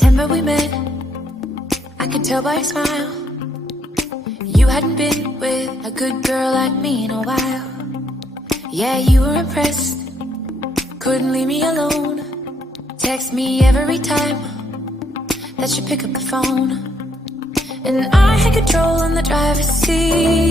September we met, I could tell by your smile. You hadn't been with a good girl like me in a while. Yeah, you were impressed, couldn't leave me alone. Text me every time that you pick up the phone. And I had control in the driver's seat.